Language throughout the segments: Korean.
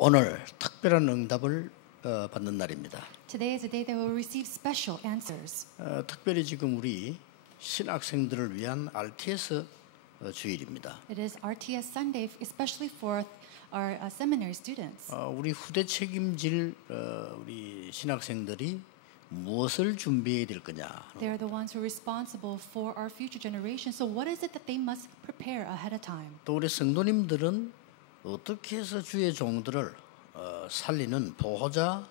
오늘 특별한 응답을 받는 날입니다. Today is a day that will receive special answers. 특별히 지금 우리 신학생들을 위한 RTS 주일입니다. It is RTS Sunday, especially for our seminary students. 우리 후대 책임질 우리 신학생들이 무엇을 준비해야 될 거냐? They are the ones who are responsible for our future generation. So what is it that they must prepare ahead of time? 또 우리 성도님들은 어떻게 해서 주의 종들을 살리는 보호자,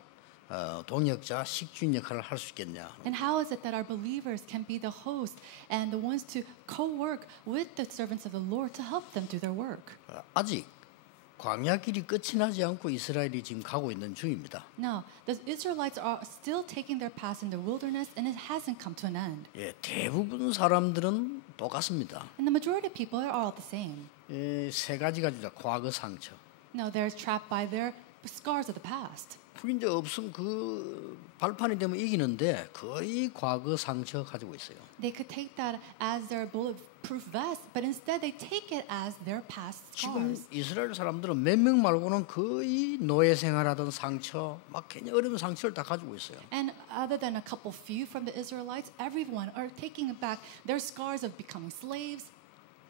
동역자, 식주인 역할을 할 수 있겠냐? And how is it that our believers can be the host and the ones to co-work with the servants of the Lord to help them do their work? 아직 광야 길이 끝이 나지 않고 이스라엘이 지금 가고 있는 중입니다. Now, the Israelites are still taking their path in the wilderness, and it hasn't come to an end. 예, 대부분 사람들은 똑같습니다. And the majority of people are all the same. 세 가지가 주자 과거 상처. No, they're trapped by their scars of the past. 그게 이제 없으면 그 발판이 되면 이기는데 거의 과거 상처 가지고 있어요. They could take that as their bulletproof vest, but instead they take it as their past 지금 scars. 이스라엘 사람들은 몇 명 말고는 거의 노예 생활하던 상처, 막 굉장히 어려운 상처를 다 가지고 있어요. And other than a couple few from the Israelites, everyone are taking back their scars of becoming slaves.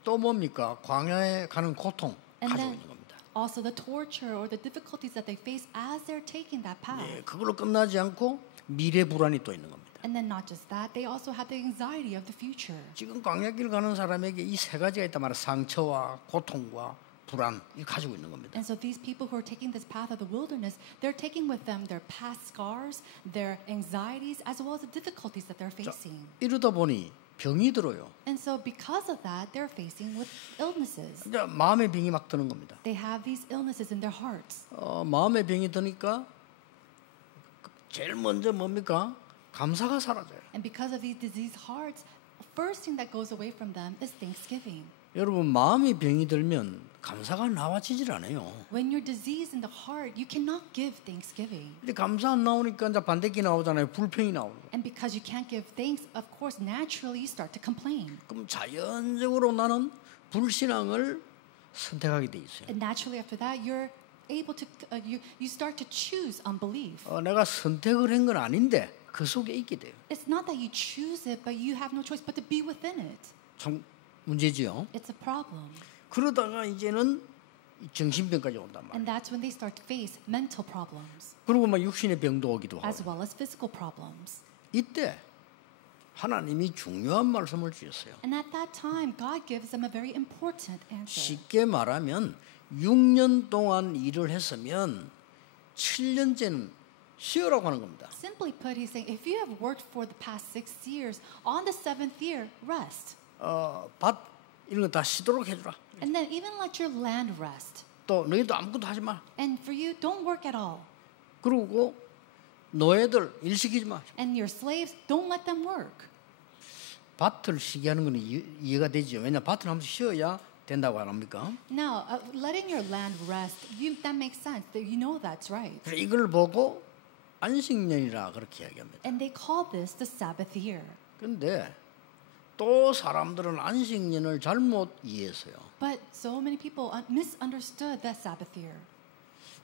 또 뭡니까? 광야에 가는 고통 And 가지고 then 있는 겁니다. also the torture or the difficulties that they face as they're taking that path. 예, 그걸로 끝나지 않고 미래 불안이 또 있는 겁니다. And then not just that, they also have the anxiety of the future. 지금 광야길 가는 사람에게 이 세 가지가 있단 말이에요. 상처와 고통과 불안 이 가지고 있는 겁니다. And so these people who are taking this path of the wilderness, they're taking with them their past scars, their anxieties, as well as the difficulties that they're facing. 이러다 보니 병이 들어요. And so because of that, they're facing with illnesses. 이제 마음의 병이 막 드는 겁니다. They have these illnesses in their hearts. 마음의 병이 드니까 제일 먼저 뭡니까? 감사가 사라져요. And because of these diseased hearts, first thing that goes away from them is thanksgiving. 여러분 마음의 병이 들면 감사가 나와지질 않아요. When you're diseased in the heart, you cannot give thanksgiving. 근데 감사 안 나오니까 이제 반대기 나오잖아요. 불평이 나오고. And because you can't give thanks, of course, naturally you start to complain. 그럼 자연적으로 나는 불신앙을 선택하게 돼 있어요. And naturally after that, you're able to you start to choose unbelief. 내가 선택을 한 건 아닌데 그 속에 있게 돼요. It's not that you choose it, but you have no choice but to be within it. 참 문제지요. It's a problem. 그러다가 이제는 정신병까지 온단 말이에요. And that's when they start to face mental problems, 그리고 막 육신의 병도 오기도 as 하고. well as physical problems. 이때 하나님이 중요한 말씀을 주셨어요. And at that time, God gives them a very important answer. 쉽게 말하면 6년 동안 일을 했으면 7년째는 쉬어라고 하는 겁니다. Simply put, he's saying, if you have worked for the past 6 years, on the 7th year, rest. 밭 이런 거 다 쉬도록 해주라. And then even let your land rest. 또 너희도 아무것도 하지 마. And for you, don't work at all. 그리고 노예들 일 시키지 마. And your slaves, don't let them work. 밭을 쉬게 하는 건 이해가 되죠. 왜냐 밭을 한번 쉬어야 된다고 안 합니까? Now, letting your land rest, that makes sense. You know that's right. 그래서 이걸 보고 안식년이라 그렇게 이야기합니다. And they call this the Sabbath year. 근데 또 사람들은 안식년을 잘못 이해했어요. But so many people misunderstood that Sabbath year.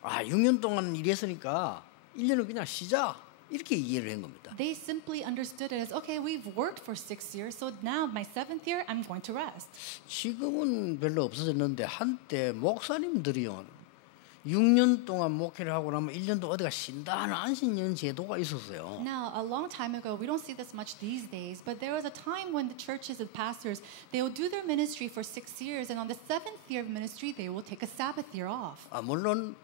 6년 동안 일했으니까 1년을 그냥 쉬자. 이렇게 이해를 한 겁니다. They simply understood it as, okay, we've worked for 6 years, so now my 7th year, I'm going to rest. 지금은 별로 없어졌는데 한때 목사님들이요. 6년 동안 목회를 하고 나면 1년도 어디가 쉰다 하는 안식년 제도가 있었어요. Now, a long time ago, we don't see this much these days, but there was a time when the churches and pastors, they will do their ministry for 6 years, and on the 7th year of ministry, they will take a Sabbath year off. 물론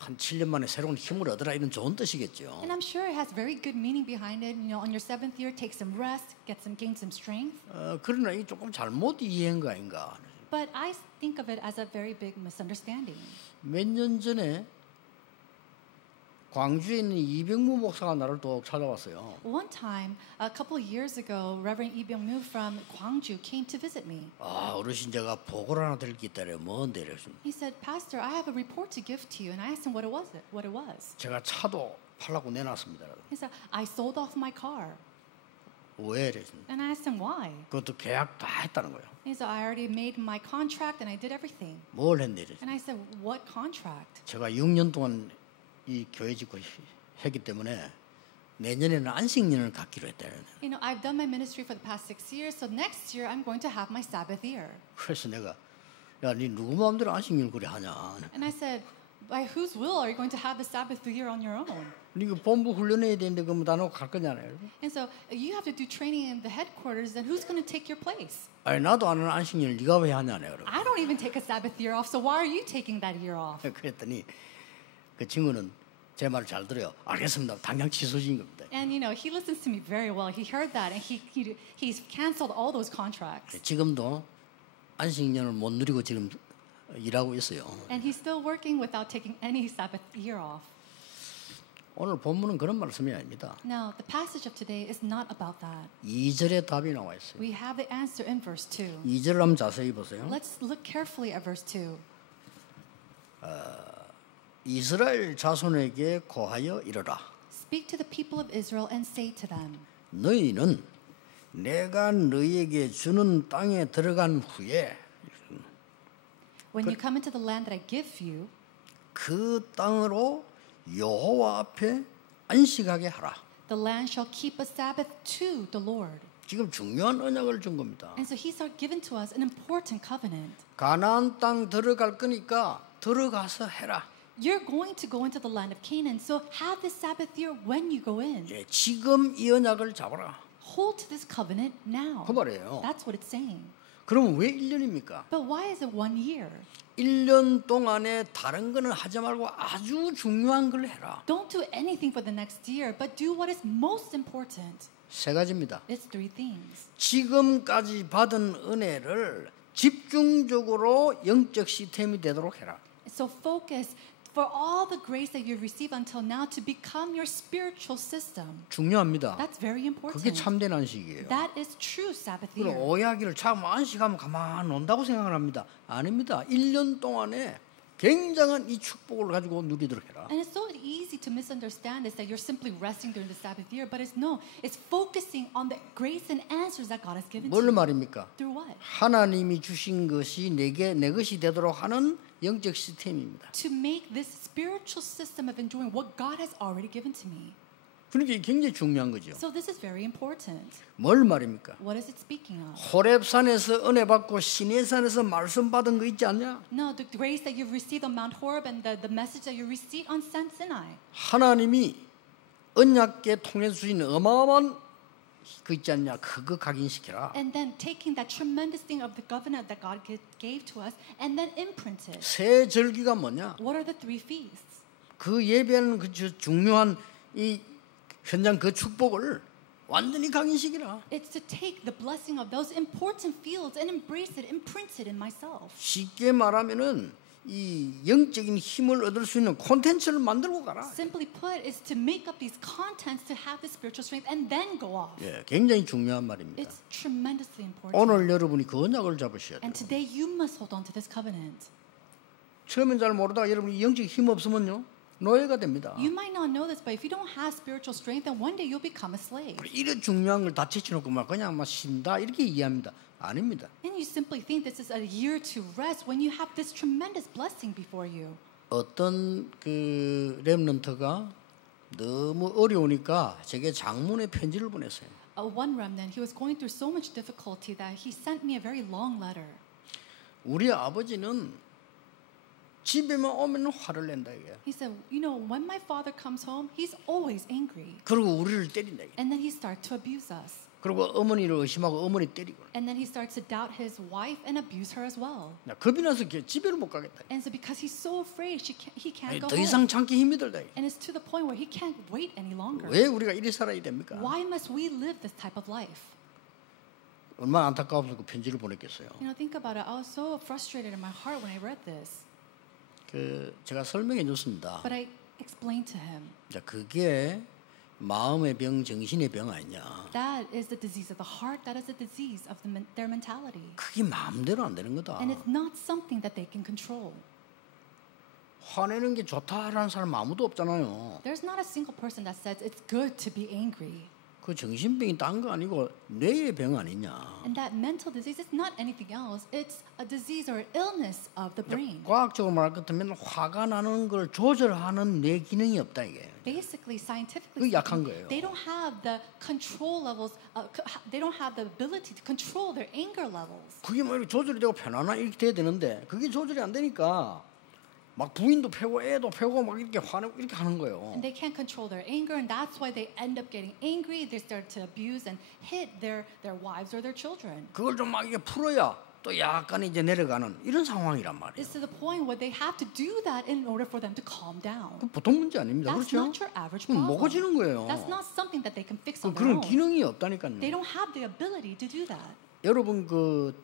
한 7년 만에 새로운 힘을 얻으라 이런 좋은 뜻이겠죠. And I'm sure it has very good meaning behind it. You know, on your 7th year, take some rest, gain some strength. 그러나 이 조금 잘못 이해한 거 아닌가. But I think of it as a very big misunderstanding. 몇 년 전에 광주에 있는 이병무 목사가 나를 또 찾아왔어요. One time, a couple of years ago, Reverend Lee Byung-moo from Gwangju came to visit me. 어르신 제가 보고를 하나 드릴 게 있다래. 뭔데? He said, Pastor, I have a report to give to you. And I asked him what it was. 제가 차도 팔라고 내놨습니다. He said, I sold off my car. 왜 이랬습니다. And I asked him why. 그것도 계약 다 했다는 거예요. He said, I already made my contract and I did everything. 뭘 했는데 이랬어요. And I said, what contract? 제가 6년 동안 이 교회 짓고 했기 때문에 내년에는 안식년을 갖기로 했다. You know, I've done my ministry for the past 6 years, so next year I'm going to have my Sabbath year. 그래서 내가 야, 니 누구 마음대로 안식년을 그래 하냐. And I said, by whose will are you going to have the Sabbath year on your own? 니가 본부 훈련해야 되는데 그럼 다 놓고 갈 거냐요. And so you have to do training in the headquarters, then who's going to take your place? 아니 나도 안 하는 안식년을 네가 왜 하냐네. I don't even take a Sabbath year off, so why are you taking that year off? 그랬더니 그 친구는 제 말을 잘 들어요. 알겠습니다. 당장 취소진 겁니다. And you know, he listens to me very well. He heard that, and he's canceled all those contracts. 지금도 안식년을 못 누리고 지금 일하고 있어요. And he's still working without taking any Sabbath year off. 오늘 본문은 그런 말씀이 아닙니다. Now, the passage of today is not about that. 2절에 답이 나와 있어요. We have the answer in verse 2. 2절을 한번 자세히 보세요. Let's look carefully at verse 2. 이스라엘 자손에게 고하여 이르라. Speak to the people of Israel and say to them, 너희는 내가 너희에게 주는 땅에 들어간 후에 when you come into the land that I give you, 그 땅으로 여호와 앞에 안식하게 하라. the land shall keep a Sabbath to the Lord. 지금 중요한 언약을 준 겁니다. And so he's given to us an important covenant. 가나안 땅 들어갈 거니까 들어가서 해라. You're going to go into the land of Canaan, so have this Sabbath year when you go in. 예, 지금 이 언약을 잡아라. Hold to this covenant now. 그 말이에요. That's what it's saying. 그러면 왜 1년입니까? But why is it 1 year? 1년 동안에 다른 거는 하지 말고 아주 중요한 걸 해라. Don't do anything for the next year, but do what is most important. 세 가지입니다. It's 3 things. 지금까지 받은 은혜를 집중적으로 영적 시스템이 되도록 해라. So focus for all the grace that you've received until now to become your spiritual system. 중요합니다. That's very important. 그게 참된 안식이에요. That is true Sabbath 그럼 year. 오해하기를 참 안식하면 가만 논다고 생각을 합니다. 아닙니다. 1년 동안에 굉장한 이 축복을 가지고 누리도록 해라. And it's so easy to misunderstand this that you're simply resting during the Sabbath year, but it's no, it's focusing on the grace and answers that God has given to 뭘 you. 말입니까? Through what? 하나님이 주신 것이 내 것이 되도록 하는 영적 시스템입니다. To make this spiritual system of enjoying what God has already given to me. 그러니까 이게 굉장히 중요한 거죠. So this is very important. 뭘 말입니까? What is it speaking of? 호렙산에서 은혜 받고 시내산에서 말씀 받은 거 있지 않냐? No, the grace that you've received on Mount Horeb and the message that you received on Sinai. 하나님이 언약궤 통해서 주신 어마어마한 그 있지 않냐? 그거 각인시켜라. And then taking that tremendous thing of the covenant that God gave to us and then imprint it. 새 절기가 뭐냐? What are the 3 feasts? 그 예배하는 그 중요한 이 현장 그 축복을 완전히 각인시키라. It's to take the blessing of those important fields and embrace it, imprint it in myself. 쉽게 말하면은 이 영적인 힘을 얻을 수 있는 콘텐츠를 만들고 가라. Simply put, is to make up these contents to have the spiritual strength and then go off. 예, 굉장히 중요한 말입니다. It's tremendously important. 오늘 여러분이 그 언약을 잡으셔야 돼요. And today you must hold on to this covenant. 처음엔 잘 모르다가 여러분이 영적 힘 없으면요 노예가 됩니다. You might not know this, but if you don't have spiritual strength, then one day you'll become a slave. 이런 중요한 걸 다 제쳐놓고 막 그냥 막 쉰다 이렇게 이해합니다. 아닙니다. And you simply think this is a year to rest when you have this tremendous blessing before you. 어떤 그 렘넌트가 너무 어려우니까 제게 장문의 편지를 보냈어요. One remnant, he was going through so much difficulty that he sent me a very long letter. 우리 아버지는 집에만 오면 화를 낸다 이게. He said, you know, when my father comes home, he's always angry. 그리고 우리를 때린다 이게. And then he starts to abuse us. 그리고 어머니를 의심하고 어머니 때리고. And then he starts to doubt his wife and abuse her as well. 나 겁이 나서 집에를 못 가겠다. And so because he's so afraid, he can't go 더 home. 이상 참기 힘이 들다. And it's to the point where he can't wait any longer. 왜 우리가 이리 살아야 됩니까? Why must we live this type of life? 얼마나 안타까워서 그 편지를 보냈겠어요. You know, think about it. I was so frustrated in my heart when I read this. 그 제가 설명해 줬습니다. But I explained to him. 자, 그게 마음의 병, 정신의 병 아니냐. That is the disease of the heart. That is the disease of their mentality. 그게 마음대로 안 되는 거다. And it's not something that they can control. 화내는 게 좋다라는 사람 아무도 없잖아요. There's not a single person that says it's good to be angry. 그 정신병이 딴 거 아니고 뇌의 병 아니냐. And that mental disease is not anything else. It's a disease or illness of the brain. 과학적으로 말할 것 같으면 화가 나는 걸 조절하는 뇌 기능이 없다 이게. Basically, scientifically 그게 약한 speaking, 거예요. they don't have the control levels. They don't have the ability to control their anger levels. 그게 뭐 이렇게 조절이 되고 편안하 이렇게 돼야 되는데 그게 조절이 안 되니까 막 부인도 패고 애도 패고 막 이렇게 화내고 이렇게 하는 거예요. And they can't control their anger, and that's why they end up getting angry. They start to abuse and hit their wives or their children. 그걸 좀 막 이게 풀어야 또 약간 이제 내려가는 이런 상황이란 말이에요. It's to the point where they have to do that in order for them to calm down. 그 보통 문제 아닙니다. That's 그렇죠? not your average 그럼 problem. 먹어지는 거예요. That's not something that they can fix on their 그런 own. 기능이 없다니까요. They don't have the ability to do that. 여러분 그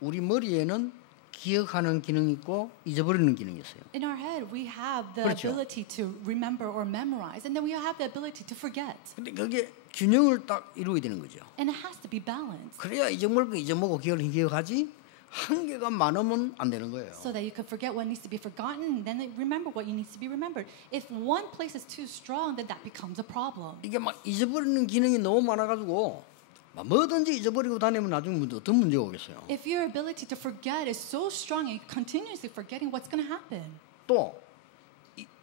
우리 머리에는 기억하는 기능이 있고 잊어버리는 기능이 있어요. In our head, we have the 그렇죠. ability to remember or memorize, and then we have the ability to forget. 근데 그게 균형을 딱 이루어야 되는 거죠. And it has to be balanced 그래야 잊어먹을 거 잊어먹고 기억하지 한계가 많으면 안 되는 거예요. so that you can forget what needs to be forgotten and then remember what needs to be remembered. If one place is too strong, then that becomes a problem. 이게 막 잊어버리는 기능이 너무 많아가지고 막 뭐든지 잊어버리고 다니면 나중에 어떤 문제가 오겠어요. If your ability to forget is so strong and you're continuously forgetting, what's going to happen? 또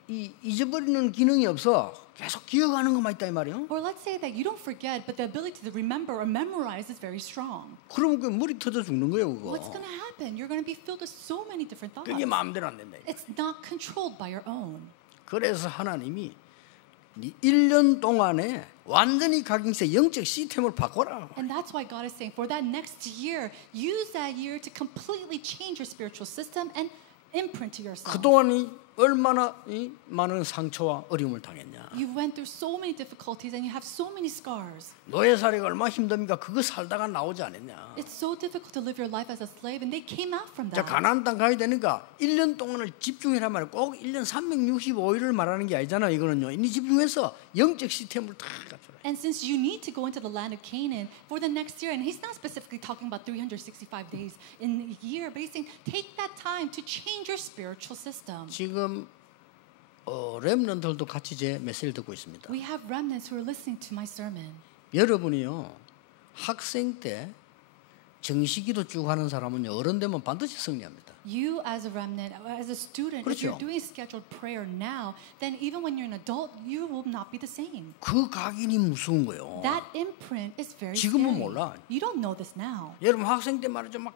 잊어버리는 기능이 없어 계속 기억하는 것만 있다 이 말이에요. Or let's say that you don't forget, but the ability to remember or memorize is very strong. 그러면 그 머리 터져 죽는 거예요, 그거. What's going to happen? You're going to be filled with so many different thoughts. 그게 마음대로 안 된다. It's not controlled by your own. 그래서 하나님이 1년 동안에 완전히 각인세 영적 시스템을 바꿔라. And that's why God is saying, for that next year, use that year to completely change your spiritual system and imprint to yourself. 그동안이 얼마나 많은 상처와 어려움을 당했냐. You went through so many difficulties and you have so many scars. 노예살이가 얼마나 힘듭니까? 그거 살다가 나오지 않았냐. It's so difficult to live your life as a slave, and they came out from 자, that. 가나안 땅 가야 되니까 1년 동안을 집중해라 말이야. 꼭 1년 365일을 말하는 게 아니잖아. 이거는요. 이 집중해서 영적 시스템을 다 갖춰라. And since you need to go into the land of Canaan for the next year, and he's not specifically talking about 365 days in a year, but he's saying take that time to change your spiritual system. 지금 렘넌트들도 같이 제 메시지를 듣고 있습니다. We have remnants who are listening to my sermon. 여러분이요 학생 때 정시기도 쭉 하는 사람은요 어른 되면 반드시 승리합니다. You as a remnant, as a student, if 그렇죠. you're doing scheduled prayer now, then even when you're an adult, you will not be the same. 그 각인이 무서운 거예요. That imprint is very 지금은 scary. 몰라. You don't know this now. 여러분 학생 때 말이죠 막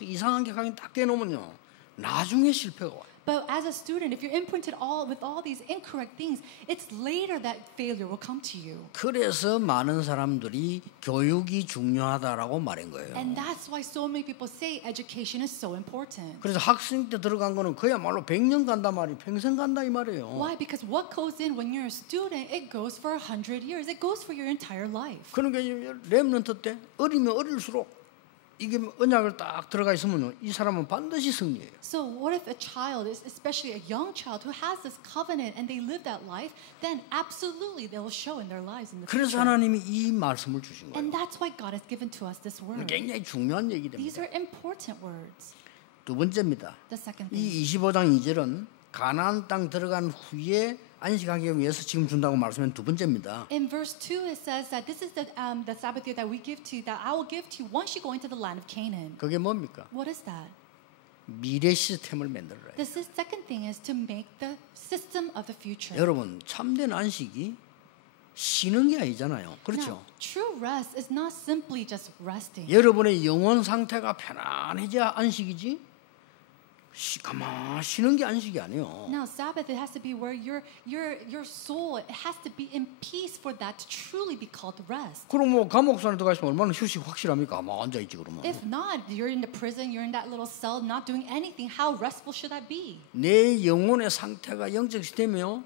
이상한 게 각인 딱 깨놓으면요 나중에 실패가 와요. But as a student, if you're imprinted with all these incorrect things, it's later that failure will come to you. 그래서 많은 사람들이 교육이 중요하다라고 말한 거예요. And that's why so many people say education is so important. 그래서 학생 때 들어간 거는 그야말로 100년 간다 말이 평생 간다 이 말이에요. Why? Because what goes in when you're a student, it goes for 100 years. It goes for your entire life. 그러니까 렘넌트 때 어리면 어릴수록 이게 언약을 딱 들어가 있으면 이 사람은 반드시 승리해요. So what if a child, especially a young child who has this covenant and they live that life, then absolutely they will show in their lives in the 그래서 future. 하나님이 이 말씀을 주신 거예요. And that's why God has given to us this word. 굉장히 중요한 These 얘기입니다. are important words. 두 번째입니다. The second thing. 이 25장 2절은 가나안 땅 들어간 후에 안식하기 위해서 지금 준다고 말씀한 두 번째입니다. In verse 2 it says that this is the Sabbath year that we give to you, that I will give to you once you go into the land of Canaan. 그게 뭡니까? What is that? 미래 시스템을 만들어라. The second thing is to make the system of the future. 여러분 참된 안식이 쉬는 게 아니잖아요. 그렇죠? Now, true rest is not simply just resting. 여러분의 영혼 상태가 편안해져야 안식이지 가만 쉬는 게 안식이 아니에요. Now, Sabbath, it has to be where your soul, it has to be in peace for that to truly be called rest. 그럼 뭐 감옥산에 들어가 있으면 얼마나 휴식 확실합니까? 뭐 앉아 있지 그러면. If not, you're in the prison, you're in that little cell, not doing anything. How restful should that be? 내 영혼의 상태가 영적 시스템이요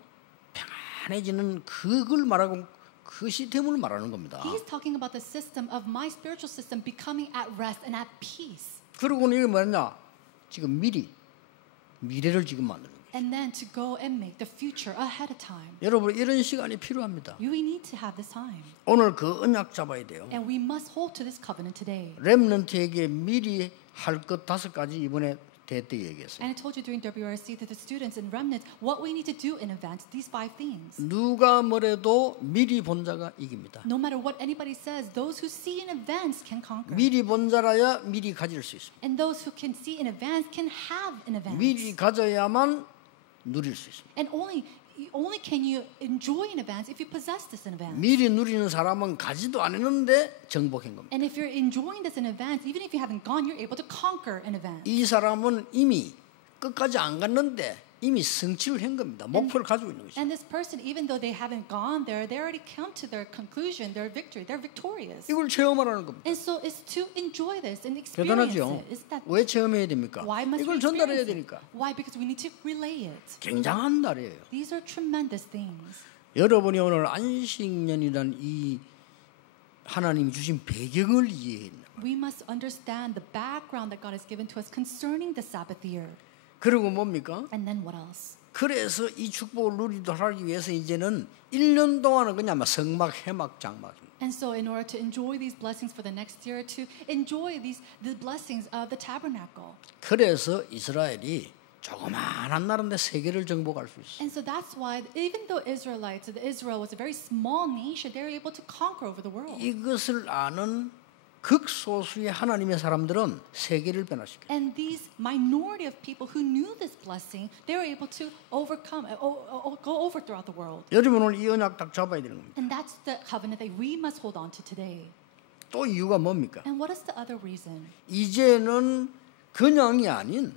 편안해지는 그걸 말하고 그 시스템을 말하는 겁니다. He's talking about the system of my spiritual system becoming at rest and at peace. 그리고는 이게 뭐냐? 지금 미래를 지금 만드는 거예요. And then to go and make the future ahead of time. 여러분 이런 시간이 필요합니다. We need to have this time. 오늘 그 언약 잡아야 돼요. And we must hold to this covenant today. 렘넌트에게 미리 할 것 5가지 이번에 대때 얘기했어요. And I told you during WRC to the students and remnants what we need to do in advance. These 5 things. 누가 뭐래도 미리 본 자가 이깁니다. No matter what anybody says, those who see in advance can conquer. 미리 본 자라야 미리 가질 수 있습니다. And those who can see in advance can have in advance. 미리 가져야만 누릴 수 있습니다. And only can you enjoy in advance if you possess this in advance. 미리 누리는 사람은 가지도 않았는데 정복한 겁니다. And if you're enjoying this in advance, even if you haven't gone, you're able to conquer in advance. 이 사람은 이미 끝까지 안 갔는데 이미 성취를 한 겁니다. 목표를 가지고 있는 것이죠. And this person, even though they haven't gone there, they already come to their conclusion, their victory, they're victorious. 이걸 체험하라는 겁니다. And so it's to enjoy this and experience 대단하죠. it. Is that 왜 체험해야 됩니까? why must we 이걸 전달해야 experience it? 되니까. Why? Because we need to relay it. 굉장한 날이에요. These are tremendous things. 여러분이 오늘 안식년이란 이 하나님이 주신 배경을 이해했나? We must understand the background that God has given to us concerning the Sabbath year. 그리고 뭡니까? And then what else? 그래서 이 축복을 누리도록 하기 위해서 이제는 1년 동안은 그냥 성막, 해막, 장막입니다. And so in order to enjoy these blessings for the next year, to enjoy the blessings of the tabernacle. 그래서 이스라엘이 조그마한 나라인데 세계를 정복할 수 있어요. And so that's why even though Israel was a very small nation, they were able to conquer over the world. 이것을 아는 극소수의 하나님의 사람들은 세계를 변화시켜요. And these minority of people who knew this blessing, they were able to overcome, go over throughout the world. 여러분은 이 언약 딱 잡아야 되는 겁니다. And that's the covenant that we must hold on to today. 또 이유가 뭡니까? And what is the other reason? 이제는 그냥이 아닌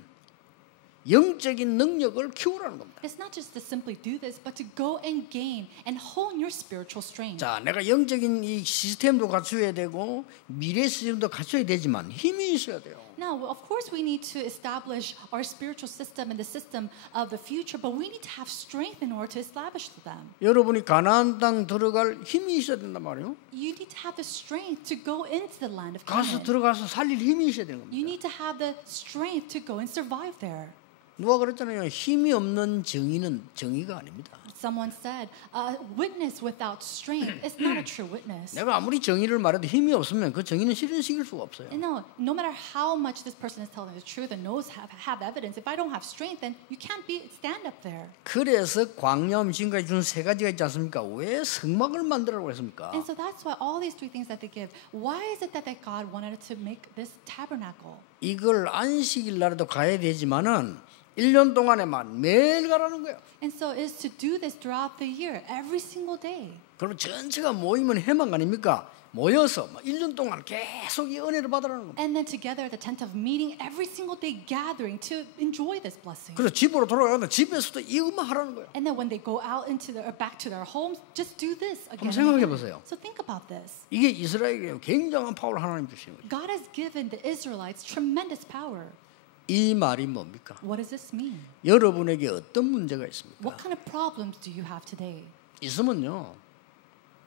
영적인 능력을 키우라는 겁니다. It's not just to simply do this, but to go and gain and hone your spiritual strength. 자, 내가 영적인 이 시스템도 갖춰야 되고 미래 시스템도 갖춰야 되지만 힘이 있어야 돼요. Now, of course, we need to establish our spiritual system and the system of the future, but we need to have strength in order to establish them. 여러분이 가나안 땅 들어갈 힘이 있어야 된단 말이에요. You need to have the strength to go into the land of 가서 Canaan. 들어가서 살릴 힘이 있어야 되는 You 겁니다. need to have the strength to go and survive there. 누가 그랬잖아요. 힘이 없는 정의는 정의가 아닙니다. Someone said, a witness without strength is not a true witness. 내가 아무리 정의를 말해도 힘이 없으면 그 정의는 실현시킬 수가 없어요. And no matter how much this person is telling the truth and knows have evidence, if I don't have strength, then you can't stand up there. 그래서 광야음 지금까지 준 세 가지가 있지 않습니까? 왜 성막을 만들라고 했습니까? And so that's why all these 3 things that they give. Why is it that God wanted to make this tabernacle? 이걸 안식일 날에도 가야 되지만은 1년 동안에만 매일 가라는 거예요. And so is to do this throughout the year, every single day. 그리고 전체가 모이면 해망 아닙니까? 모여서 1년 동안 계속 이 은혜를 받으라는 겁니다. And then together at the tent of meeting, every single day gathering to enjoy this blessing. 그래서 집으로 돌아가는데 집에서도 이 음악 하라는 거예요. And then when they go out into back to their homes, just do this again. 한번 생각해 보세요. So think about this. 이게 이스라엘에게 굉장한 파워를 하나님 주시는 거예요. God has given the Israelites tremendous power. 이 말이 뭡니까? What does this mean? 여러분에게 어떤 문제가 있습니까? What kind of problems do you have today? 있으면요.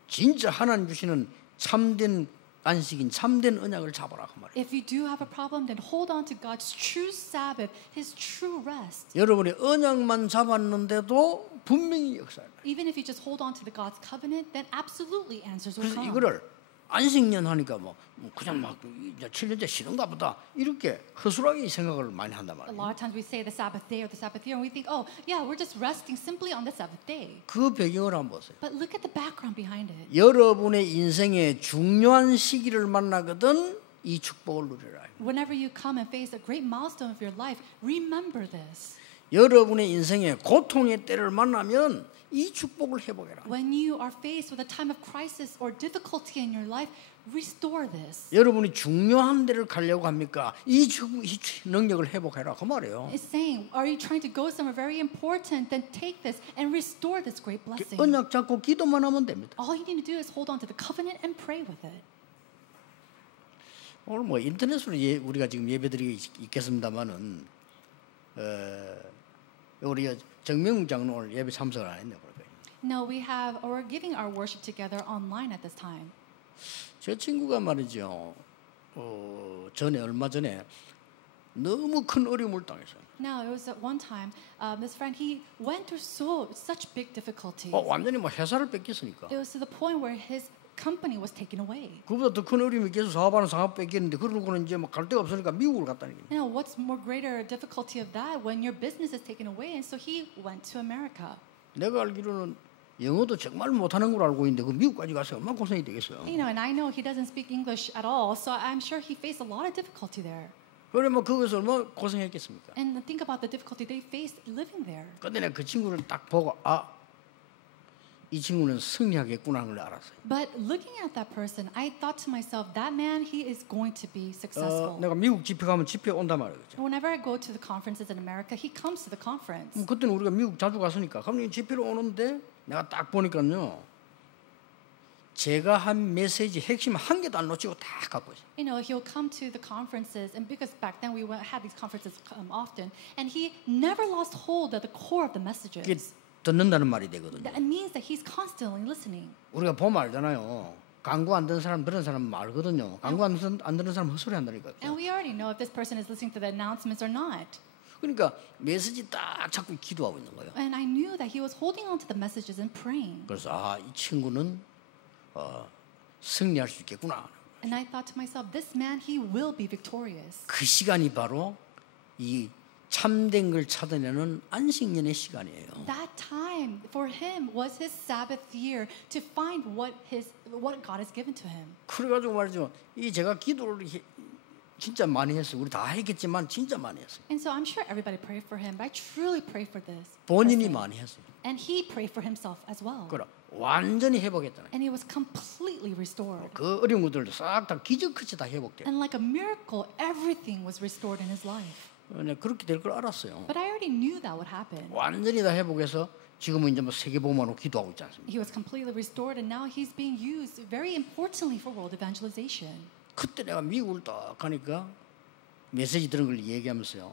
진짜 하나님 주시는 참된 안식인 참된 언약을 잡아라 그 말이에요. If you do have a problem, then hold on to God's true Sabbath, His true rest. 여러분이 언약만 잡았는데도 분명히 역사해요. Even if you just hold on to the God's covenant, then absolutely answers will 그래서 come. 이거를 안식년 하니까 뭐 그냥 막 이제 7년째 쉬는가 보다 이렇게 허술하게 생각을 많이 한단 A 말이에요. lot of times we say the Sabbath day or the Sabbath year, and we think, oh, yeah, we're just resting simply on the Sabbath day. 그 배경을 한번 보세요. But look at the background behind it. 여러분의 인생의 중요한 시기를 만나거든 이 축복을 누리라. Whenever you come and face a great milestone of your life, remember this. 여러분의 인생의 고통의 때를 만나면 이 축복을 회복해라. When you are faced with a time of crisis or difficulty in your life, restore this. 여러분이 중요한 데를 가려고 합니까? 이 능력을 회복해라 그 말이에요. It's saying, are you trying to go somewhere very important? Then take this and restore this great blessing. 언약 잡고 기도만 하면 됩니다. All you need to do is hold on to the covenant and pray with it. 오늘 뭐 인터넷으로 우리가 지금 예배드리고 있겠습니다만은 우리 정명훈 장로 오늘 예배 참석을 안 했네요. No, we're giving our worship together online at this time. 제 친구가 말이죠. 얼마 전에 너무 큰 어려움을 당했어요. Now, it was at one time, this friend, he went through such big difficulties. 완전히 뭐 회사를 뺏겼으니까. It was to the point where his company was taken away. 그보다 더 큰 어려움이 계속 사업하는 상업 뺏기는데 그러고는 이제 막 갈 데가 없으니까 미국을 갔다는 게. Now, what's more greater difficulty of that when your business is taken away? And so he went to America. 내가 알기로는 영어도 정말 못하는 걸 알고 있는데 그 미국까지 가서 얼마나 고생이 되겠어요. And I know he doesn't speak English at all, so I'm sure he faced a lot of difficulty there. 그래 뭐 거기서 얼마나 고생했겠습니까? And think about the difficulty they faced living there. 근데 내가 그 친구를 딱 보고 이 친구는 승리하겠구나 하는 걸 알았어요. But looking at that person, I thought to myself, that man, he is going to be successful. 내가 미국 집회 가면 집회 온단 말이죠. Whenever I go to the conferences in America, he comes to the conference. 그때는 우리가 미국 자주 갔으니까 그럼 집회로 오는데 내가 딱 보니까요. 제가 한 메시지 핵심 한 개도 안 놓치고 다 갖고 있어요. You know, he'll come to the conferences, and because back then we had these conferences often, and he never lost hold of the core of the 그게 messages. 듣는다는 말이 되거든요. That means that he's constantly listening. 우리가 보면 알잖아요. 광고 안 듣는 사람 들은 사람 알거든요. 광고 안 듣는 사람 헛소리 한다니까. And we already know if this person is listening to the announcements or not. 그러니까 메시지 딱 잡고 기도하고 있는 거예요. And I knew that he was holding on to the messages and praying. 그래서 이 친구는 승리할 수 있겠구나. And I thought to myself, this man, he will be victorious. 그 시간이 바로 이 참된 걸 찾아내는 안식년의 시간이에요. That time for him was his Sabbath year to find what God has given to him. 그래가지고 말이죠. 이 제가 기도를 진짜 많이 했어요. 우리 다 했겠지만 진짜 많이 했어요. And so I'm sure everybody prayed for him, but I truly prayed for this. 본인이 많이 했어요. And he prayed for himself as well. 그럼 완전히 회복했다는. And he was completely restored. 그 어려운 것들도 싹 다 기적같이 다 회복돼요. And like a miracle, everything was restored in his life. 그렇게 될 걸 알았어요. But I already knew that would happen. 완전히 다 회복해서 지금은 이제 뭐 세계복음화로 기도하고 있지 않습니까? He was completely restored, and now he's being used very importantly for world evangelization. 그때 내가 미국을 딱 가니까 메시지 들은 걸 얘기하면서요.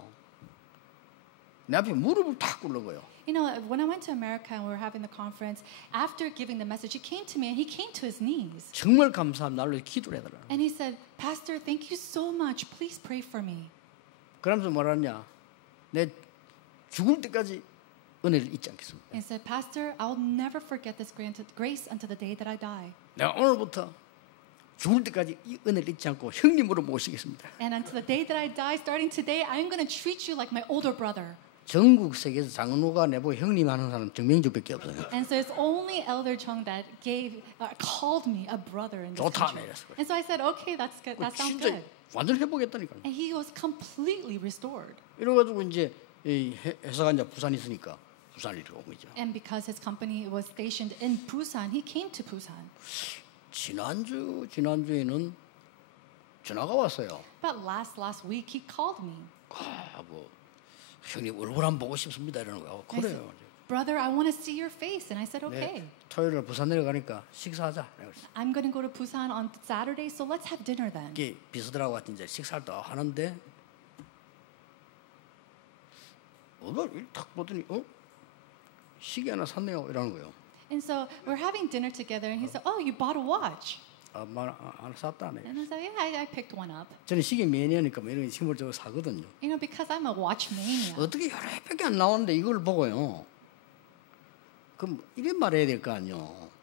내 앞에 무릎을 탁 꿇는 거예요. You know, when I went to America and we were having the conference, after giving the message, he came to me and he came to his knees. 정말 감사함 날로 기도를 해달라. And he said, Pastor, thank you so much. Please pray for me. 그러면서 뭐라냐? 내 죽을 때까지 은혜를 잊지 않겠습니다. And he said, Pastor, I will never forget this grace until the day that I die. 내가 오늘부터 죽을 때까지 이 은혜를 잊지 않고 형님으로 모시겠습니다. And until the day that I die, starting today, I'm going to treat you like my older brother. 전국 세계에서 장로가 내보고 형님 하는 사람 정명주밖에 없어요. And so it's only Elder Chung that called me a brother in this 좋다 country. 이랬어요. And so I said, okay, that's good. That sounds 진짜 good. 완전 회복했다니까요. And he was completely restored. 이래가지고 이제 이 회사가 이제 부산에 있으니까 부산으로 온 거죠. And because his company was stationed in Busan, he came to Busan. 지난주에는 전화가 왔어요. But last week, he called me. 뭐 형님 얼굴 한번 보고 싶습니다 이러는 거예요. 그래요. Brother, I want to see your face. And I said, okay. 네, 토요일에 부산 내려가니까 식사하자. I'm going to go to Busan on Saturday, so let's have dinner then. 이게 비서들하고 같이 이제 식사를 또 하는데 딱 보더니 시계 하나 샀네요 이러는 거예요. And so we're having dinner together, and he said, oh, you bought a watch. 안 샀다네. And I said, yeah, I picked one up. 저는 시계 매니아니까 뭐 이런 심벌적으로 사거든요. You know, because I'm a watch mania. 어떻게 여러 개밖에 안 나오는데 이걸 보고요. 그럼 이래 말해야 될 거 아니요.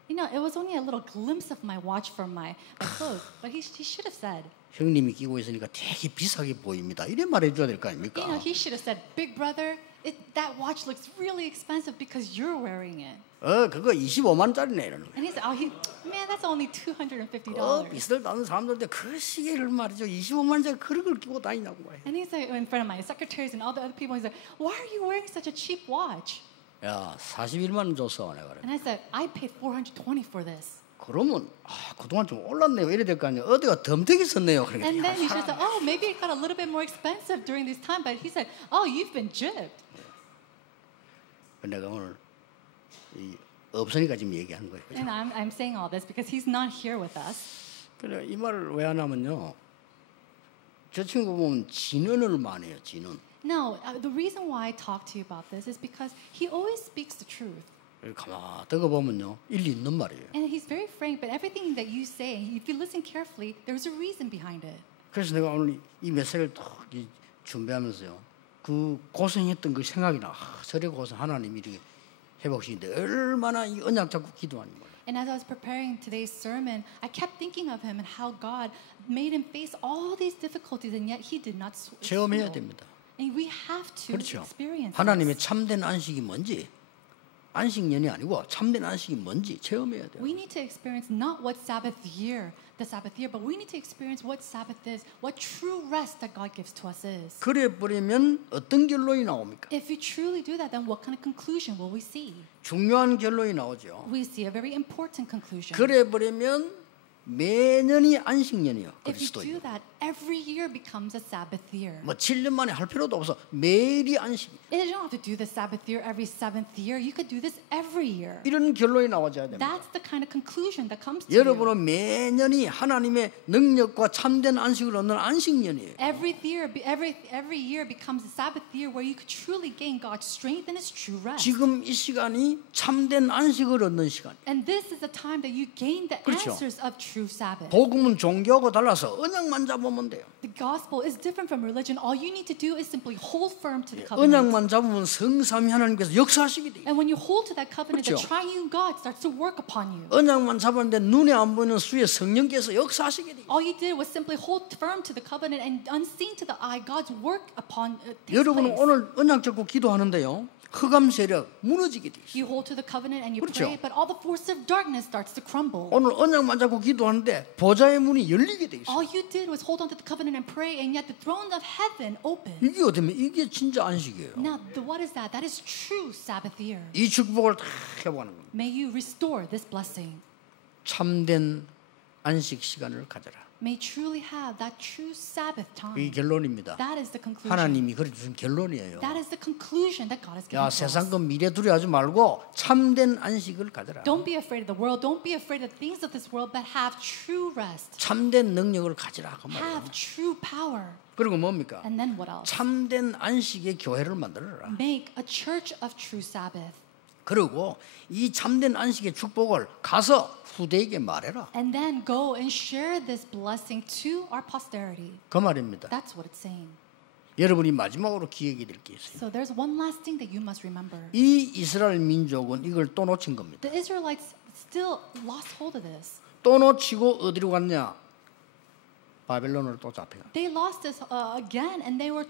You know, it was only a little glimpse of my watch from my clothes, but he should have said. 형님이 끼고 있으니까 되게 비싸게 보입니다. 이래 말해줘야 될 거 아닙니까? You know, he should have said, big brother, that watch looks really expensive because you're wearing it. 그거 25만짜리네 이러는 거예요. And he said, man, that's only $250. 비슷을 다는 사람들한테 그 시계를 말이죠. 25만짜리 그런 걸 끼고 다니냐고 말이에요. And he said, in front of my secretaries and all the other people, he said, why are you wearing such a cheap watch? 야, 41만 원 줬어 내가 그래. And I said, I paid $420 for this. 그러면 그동안 좀 올랐네요. 이래 될 거 아니에요. 어디가 덤태기 썼네요. 그러니까 And then he should have said, oh, maybe it got a little bit more expensive during this time. But he said, oh, you've been jibbed. 내가 오늘 없으니까 지금 얘기하는 거예요. And I'm saying all this because he's not here with us. 그래 이 말을 왜 하냐면요. 저 친구 보면 진언을 많이 해요. 진언. No, the reason why I talk to you about this is because he always speaks the truth. 가만 듣고 보면요 일리 있는 말이에요. And he's very frank, but everything that you say, if you listen carefully, there's a reason behind it. 그래서 내가 오늘 이 메시지를 또 준비하면서요. 그 고생했던 그 생각이 나. 저래 고생 하나님이 이렇게 회복시키는데 얼마나 이 언약 잡고 기도하는 거예요. And as I was preparing today's sermon, I kept thinking of him and how God made him face all these difficulties, and yet he did not 체험해야 swallow. 됩니다. And we have to 그렇죠. experience 하나님의 this. 참된 안식이 뭔지, 안식년이 아니고 참된 안식이 뭔지 체험해야 돼요. We need to experience not what Sabbath year, the Sabbath year, but we need to experience what Sabbath is, what true rest that God gives to us is. 그래 버리면 어떤 결론이 나옵니까? If we truly do that, then what kind of conclusion will we see? 중요한 결론이 나오죠. We see a very important conclusion. 그래 버리면 매년이 안식년이요. If you 그리스도요. do that, every year becomes a Sabbath year. 뭐 7년 만에 할 필요도 없어. 매일이 안식. You don't have to do the Sabbath year every seventh year. You could do this every year. 이런 결론이 나와줘야 됩니다. That's the kind of conclusion that comes to you. 여러분은 매년이 하나님의 능력과 참된 안식을 얻는 안식년이에요. Every year becomes a Sabbath year where you could truly gain God's strength and His true rest. 지금 이 시간이 참된 안식을 얻는 시간. And this is the time that you gain the 그렇죠. answers of true Sabbath. 복음은 종교하고 달라서 언약만 잡으면 돼요. The gospel is different from religion. All you need to do is simply hold firm to the covenant. 언약만 잡으면 성삼위 하나님께서 역사하시게 돼요. And when you hold to that covenant, the 그렇죠. triune God starts to work upon you. 언약만 잡았는데 눈에 안 보이는 수의 성령께서 역사하시게 돼요. All you did was simply hold firm to the covenant, and unseen to the eye, God's work upon takes 여러분은 place. 오늘 언약 잡고 기도하는데요. 흑암 세력 무너지게 돼 있어요. You hold to the covenant and you 그렇죠. pray, but all the force of darkness starts to crumble. 오늘 언약만 잡고 기도하는데 보좌의 문이 열리게 돼 있어요. All you did was hold on to the covenant and pray, and yet the throne of heaven opened. 이게 어쩌면 이게 진짜 안식이에요. Now, what is that? That is true Sabbath year. 이 축복을 다 해보는 겁니다. May you restore this blessing. 참된 안식 시간을 가져라. May truly have that true Sabbath 이 time. 결론입니다. That is the conclusion. 하나님이 그래 주신 결론이에요. That is the conclusion that God has given 야, to us. 세상 것 미래 두려워하지 말고 참된 안식을 가져라. Don't be afraid of the world. Don't be afraid of the things of this world, but have true rest. 참된 능력을 가지라 그 말이에요. Have true power. 그리고 뭡니까? And then what else? 참된 안식의 교회를 만들어라. Make a church of true Sabbath. 그리고 이 참된 안식의 축복을 가서 후대에게 말해라. And then go and share this blessing to our posterity. 그 말입니다. That's what it's saying. 여러분이 마지막으로 기억이 될 게 있어요. So there's one last thing that you must remember. 이 이스라엘 민족은 이걸 또 놓친 겁니다. The Israelites still lost hold of this. 또 놓치고 어디로 갔냐? 바벨론으로 또 잡혀가. They lost this again, and they were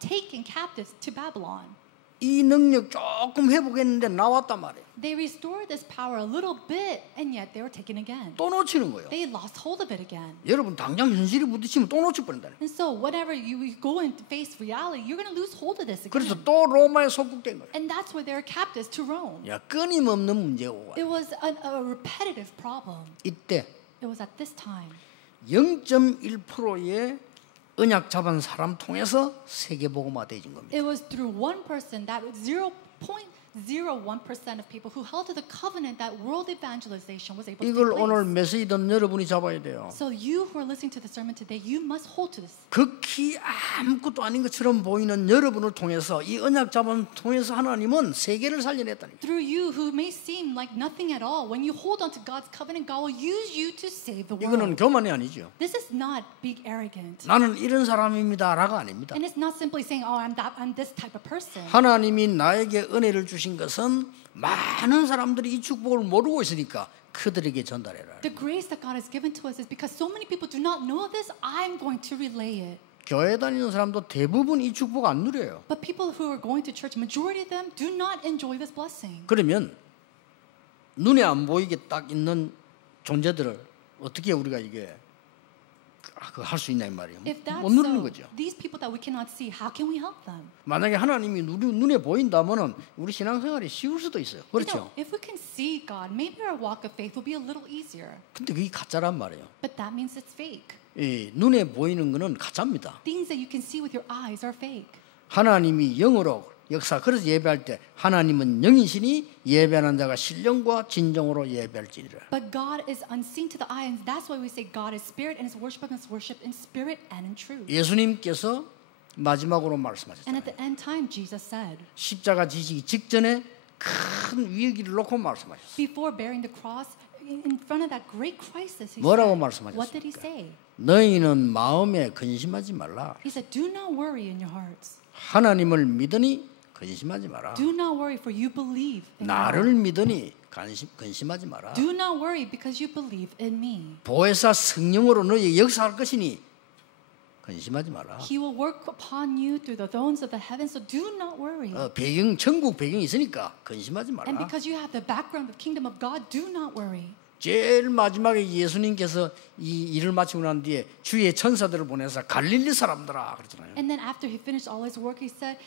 taken captives to Babylon. 이 능력 조금 회복했는데 나왔단 말이에요. They restored this power a little bit, and yet they were taken again. 또 놓치는 거예요. They lost hold of it again. 여러분 당장 현실이 부딪히면 또 놓칠 뻔한다. And so whenever you go and face reality, you're going to lose hold of this 그래서 again. 또 로마에 속국된 거예요. And that's why they were captives to Rome. 야, 끊임없는 문제가 와요. It was a repetitive problem. 이때 It was at this time. 0.1%의 언약 잡은 사람 통해서 세계 복음화 되어진 겁니다. It was through one person, that 0.01% of people who held to the covenant, that world evangelization was able to 이걸 take 오늘 place. 메시지 듣는 여러분이 잡아야 돼요. So you who are listening to the sermon today, you must hold to this. 극히 아무것도 아닌 것처럼 보이는 여러분을 통해서 이 언약 잡은 통해서 하나님은 세계를 살려냈다는 거예요. Through you who may seem like nothing at all, when you hold on to God's covenant, God will use you to save the 이거는 world. 교만이 아니죠. This is not big arrogant. 나는 이런 사람입니다라가 아닙니다. And it's not simply saying, oh, I'm this type of person. 하나님이 나에게 은혜를 주신 것은 많은 사람들이 이 축복을 모르고 있으니까 그들에게 전달해라. The grace that God has given to us is because so many people do not know this, I'm going to relay it. 교회 다니는 사람도 대부분 이 축복 안 누려요. But people who are going to church, majority of them do not enjoy this blessing. 그러면 눈에 안 보이게 딱 있는 존재들을 어떻게 우리가 이게 할 수 있냐 이 말이에요. If that's 못 누리는 so, 거죠. these people that we cannot see, how can we help them? 만약에 하나님이 눈에 보인다면은 우리 신앙생활이 쉬울 수도 있어요. You 그렇죠? know, if we can see God, maybe our walk of faith will be a little easier. 근데 그게 가짜란 말이에요. But that means it's fake. 이 눈에 보이는 거는 가짜입니다. Things that you can see with your eyes are fake. 하나님이 영으로 역사 그래서 예배할 때 하나님은 영이시니 예배하는 자가 신령과 진정으로 예배할지니라. But God is unseen to the eye, and that's why we say God is spirit, and His worship must worship in spirit and in truth. 예수님께서 마지막으로 And 말씀하셨잖아요. at the end time, Jesus said, 십자가 지시기 직전에 큰 위기를 놓고 말씀하셨어요. before bearing the cross, in front of that great crisis, He 뭐라고 said, what did He 말씀하셨습니까? say? 너희는 마음에 근심하지 말라. He said, do not worry in your hearts. 하나님을 믿으니 근심하지 마라. Do not worry, for you believe in 나를 me. 믿으니 근심하지 마라. Do not worry, because you believe in me. 보혜사 성령으로 너희 역사할 것이니 근심하지 마라. He will work upon you through the thrones of the heavens, so do not worry. 천국 배경이 있으니까 근심하지 마라. And because you have the background of the kingdom of God, do not worry. 제일 마지막에 예수님께서 이 일을 마치고 난 뒤에 주의 천사들을 보내서 갈릴리 사람들아 그랬잖아요. And then after he finished all his work, he said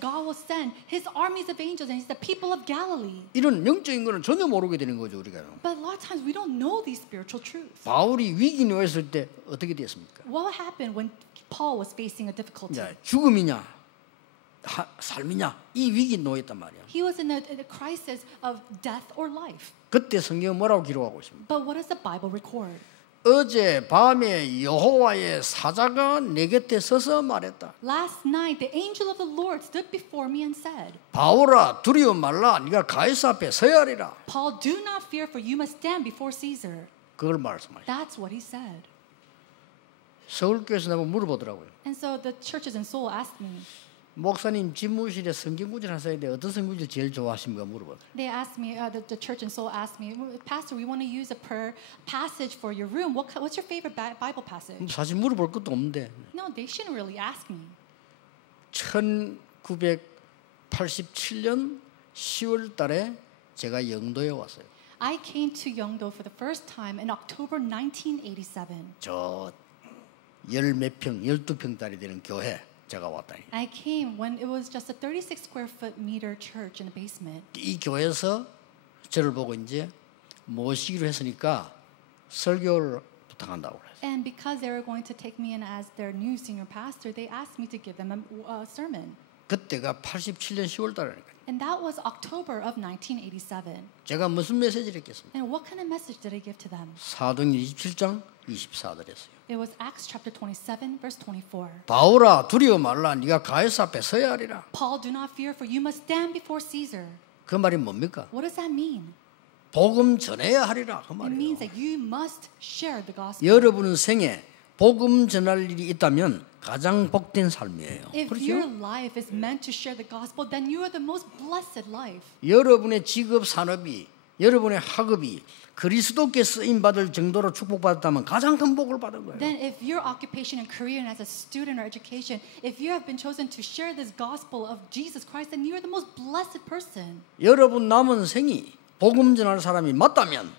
God will send his armies of angels, and he said, people of Galilee. 이런 영적인 거는 전혀 모르게 되는 거죠 우리가. But a lot of times we don't know these spiritual truths. 바울이 위기 놓였을 때 어떻게 됐습니까? What happened when Paul was facing a difficulty? 자, 죽음이냐 삶이냐 이 위기 놓였단 말이야. He was in a crisis of death or life. 그때 성경은 뭐라고 기록하고 있습니까? But what does the Bible record? 어제 밤에 여호와의 사자가 내 곁에 서서 말했다. Last night, the angel of the Lord stood before me and said, 바울아 두려워 말라. 네가 가이사 앞에 서야 하리라. Paul, do not fear, for you must stand before Caesar. 그걸 말씀하셨어요. That's what he said. 서울교회에서 나보고 물어보더라고요. And so the churches in Seoul asked me. 목사님 집무실에 성경 구절 하셔야 돼. 어떤 성경 구절 제일 좋아하십니까? 물어봐요. They asked me, the church in Seoul asked me, Pastor, we want to use a prayer passage for your room. What's your favorite Bible passage? 사실 물어볼 것도 없는데. No, they shouldn't really ask me. 1987년 10월 달에 제가 영도에 왔어요. I came to Yeongdo for the first time in October 1987. 저 열 몇 평, 12평짜리 되는 교회 제가 왔다니. I came when it was just a 36 square foot meter church in the basement. 이 교회에서 저를 보고 이제 모시기로 했으니까 설교를 부탁한다고 그랬어요. And because they were going to take me in as their new senior pastor, they asked me to give them a sermon. 그때가 87년 10월 달이니까. And that was October of 1987. 제가 무슨 메시지를 했겠습니까? And what kind of message did I give to them? 사도행전 27장 24절이었어요. It was Acts chapter 27, verse 24. 바울아 두려워 말라. 네가 가이사 앞에 서야 하리라. Paul, do not fear, for you must stand before Caesar. 그 말이 뭡니까? What does that mean? 복음 전해야 하리라 그 It 말이에요. means that you must share the gospel. 여러분 생에 복음 전할 일이 있다면 가장 복된 삶이에요. If your 그렇죠? life is meant to share the gospel, then you are the most blessed life. 여러분의 직업 산업이 여러분의 학업이 그리스도께 쓰임 받을 정도로 축복받았다면 가장 큰 복을 받은 거예요. Then if your occupation and career and as a student or education, if you have been chosen to share this gospel of Jesus Christ, then you are the most blessed person. 여러분 남은 생이 복음 전할 사람이 맞다면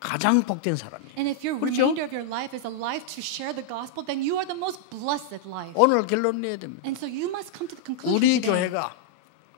가장 복된 사람이에요. And if your 그렇죠? remainder of your life is a life to share the gospel, then you are the most blessed life. 오늘 결론 내야 됩니다. And so you must come to the conclusion 우리 today. 교회가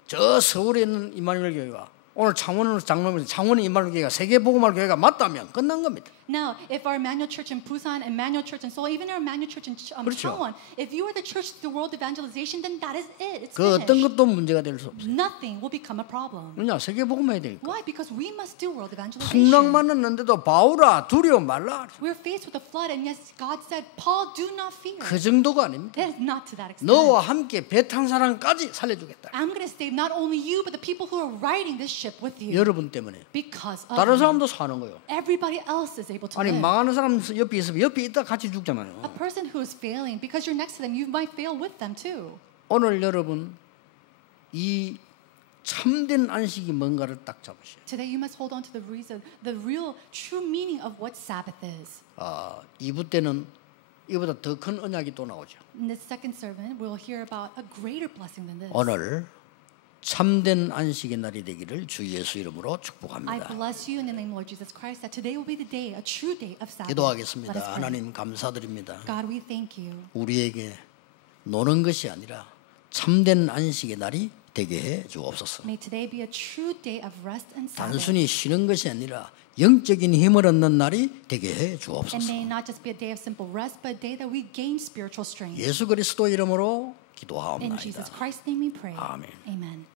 저 서울에 있는 이마누엘 교회가 오늘 창원으로 장로면서 창원의 이마누엘 교회가 세계 복음화 교회가 맞다면 끝난 겁니다. Now, if our Emmanuel Church in Busan, Emmanuel Church in Seoul, even our Emmanuel Church in 그렇죠. Changwon, if you are the church to the world evangelization, then that is it. It's 그 어떤 finished. 것도 문제가 될 수 없어요. Nothing will become a problem. 왜냐 세계 복음화해야 되니까. Why? Because we must do world 풍랑 evangelization. 맞았는데도 바울아 두려워 말라. We're faced with a flood, and yes, God said, Paul, do not fear. 그 정도가 아닙니다. That is not to that extent. 너와 함께 배 탄 사람까지 살려주겠다. I'm going to save not only you, but the people who are riding this ship with you. 여러분 때문에. Because of 다른 you. 사람도 사는 거예요. Everybody else is able to 아니 live. 망하는 사람 옆에 있으면 옆에 있다 같이 죽잖아요. A person who is failing, because you're next to them, you might fail with them too. 오늘 여러분 이 참된 안식이 뭔가를 딱 잡으셔요. Today you must hold on to the reason, the real true meaning of what Sabbath is. 2부 때는 이보다 더 큰 언약이 또 나오죠. In the second sermon, we'll hear about a greater blessing than this. 오늘 참된 안식의 날이 되기를 주 예수 이름으로 I 축복합니다. bless you in the name of Lord Jesus Christ that today will be the day, a true day of Sabbath. Let us 기도하겠습니다. pray. 하나님 감사드립니다. God, we thank you. 우리에게 노는 것이 아니라 참된 안식의 날이 되게 해 주옵소서. May today be a true day of rest and Sabbath. 단순히 쉬는 것이 아니라 영적인 힘을 얻는 날이 되게 해 And 주옵소서. may not just be a day of simple rest, but a day that we gain spiritual strength. 예수 그리스도 이름으로 In 기도하옵나이다. Jesus Christ's name we pray. 아멘. Amen.